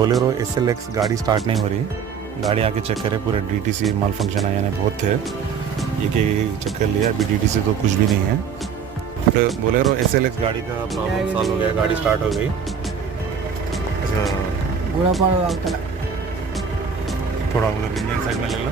Bolero SLX गाड़ी start नहीं हो रही। गाड़ी आके चेक करे, पूरे DTC माल फंक्शन आया यानी बहुत थे, एक चक्कर लिया, अभी DTC तो कुछ भी नहीं है। तो बोलेरो SLX गाड़ी का प्रॉब्लम सॉल्व हो गया, गाड़ी स्टार्ट हो गई। अच्छा, थोड़ा उधर इंजन साइड में ले लो।